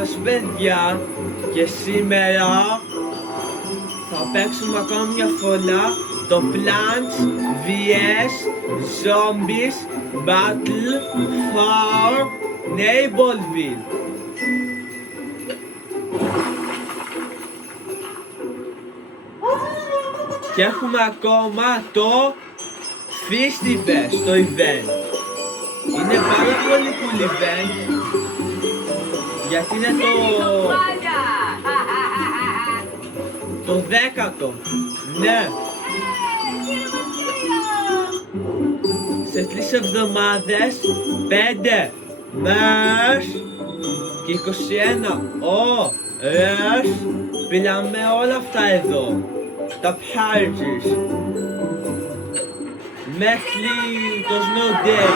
σας παιδιά, και σήμερα θα παίξουμε ακόμα μια φορά το Plants vs Zombies Battle for Neighborville. Και έχουμε ακόμα το Festivus, το event. Είναι πάρα πολύ cool event, γιατί είναι το 10ο. Ναι. Σε 3 εβδομάδες, 5 μέρες και 21 ώρες πήραμε όλα αυτά εδώ, τα parties, μέχρι το Snow Day.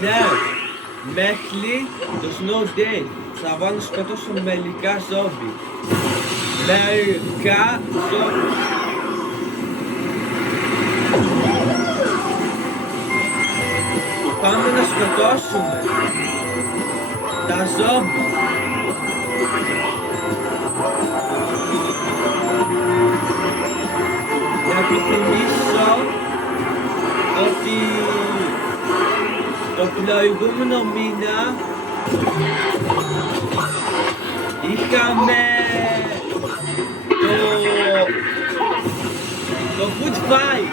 Ναι, μέχρι το Snow Day θα βάλω σκοτώσω μερικά ζόμπι. Μερικά ζόμπι. Πάμε να σκοτώσουμε τα ζόμπι. Να επιθυμίσω ότι το προηγούμενο μήνα είχαμε το Food Fight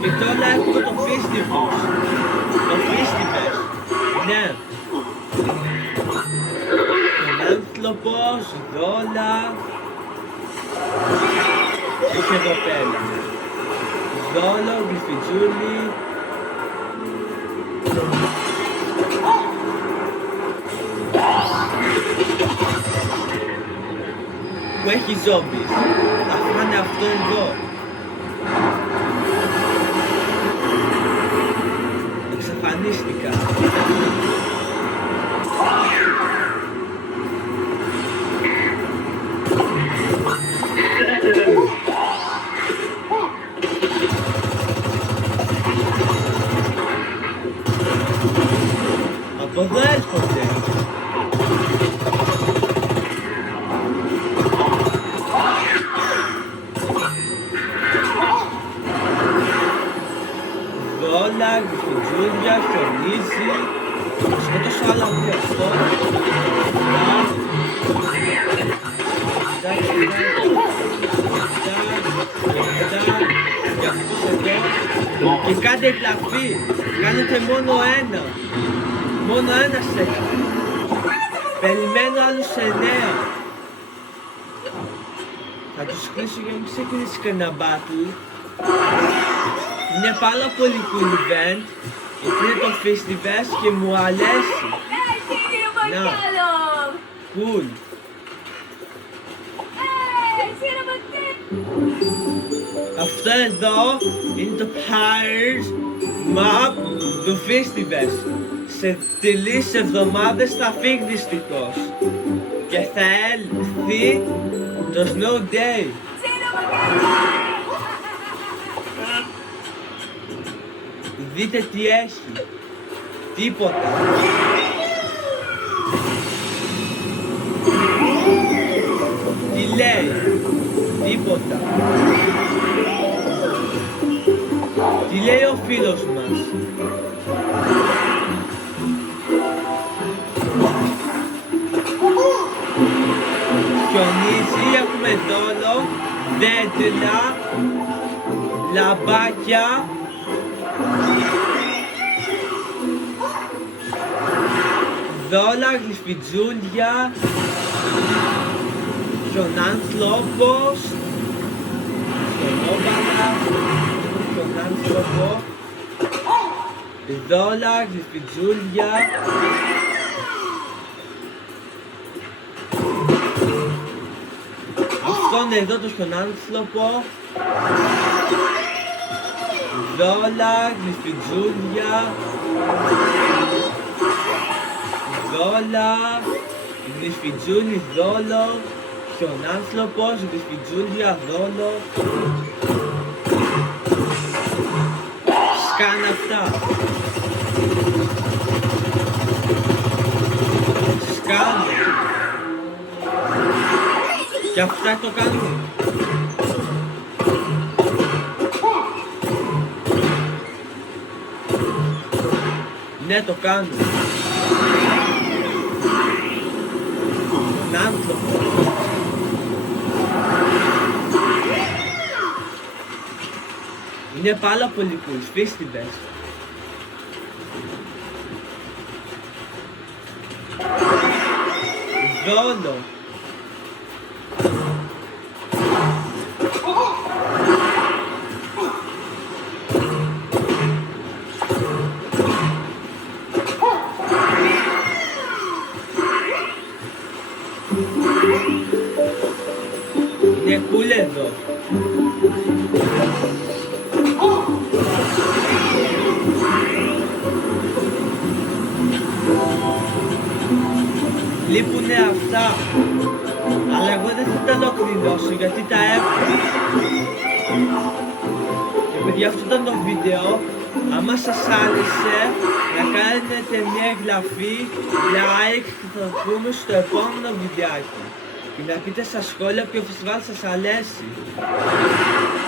και τώρα έχουμε το Festivus. Το Festivus, ναι. Τον άνθρωπος, δόλα, έχει εδώ πέρα. Δόλο, γλυφιτζούλι. Που έχει ζόμπις. Θα είναι αυτό εδώ. Εξαφανίστηκα. Από εδώ έρχονται. Δόλα, γλυφιτζούλια, χιονίζει. Σκοτώσω άλλα από αυτό. Και κάντε εγγραφή. Κάνετε μόνο ένα. Μόνο ένας έχει. Περιμένω άλλους 9. Θα τους κλείσω για να μην ξεκινήσει κανένα battle. Είναι πάρα πολύ cool event. Είναι το Festivus και μου αρέσει. Να. Cool. Αυτό εδώ είναι το Paris Map του Festivus. Σε 3 εβδομάδες θα φύγει δυστυχώς και θα έλθει το Snow Day. Δείτε τι έχει. Τίποτα. Τι λέει. Τίποτα. Τι λέει ο φίλος μας. Χιονίζει, έχουμε δόλο, δέντρα, λαμπάκια. Δόλα, γλυφιτζούλια, χιονάνθρωπος, χιονόβαλα, χιονάνθρωπο, δόλα, γλυφιτζούλια, αυτόν εδώ το χιονάνθρωπο, δόλα, γλυφιτζούλια, δόλα, γλυφιτζούλι, δόλο, χιονάνθρωπος, γλυφιτζούλια, δόλο. Σκάνε αυτά. Και αυτά το κάνουν. Ναι, το κάνουν. Τον άνθρωπο. Είναι πάρα πολύ cool, σφίστηβες. Δόλο. Είναι cool εδώ. Λείπουνε αυτά, αλλά εγώ δεν θα τα ολοκληρώσω γιατί τα έχω. Και παιδιά, αυτό ήταν το βίντεο. Άμα σας άρεσε, να κάνετε μια εγγραφή, like και θα το πούμε στο επόμενο βιντεάκι. Και να πείτε στα σχόλια ποιο φεστιβάλ σας αρέσει.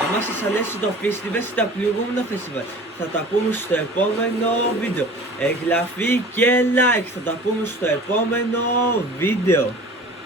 Άμα σας αρέσει το φεστιβάλ ή τα προηγούμενα φεστιβάλ, θα τα πούμε στο επόμενο βίντεο. Εγγραφή και like, θα τα πούμε στο επόμενο βίντεο.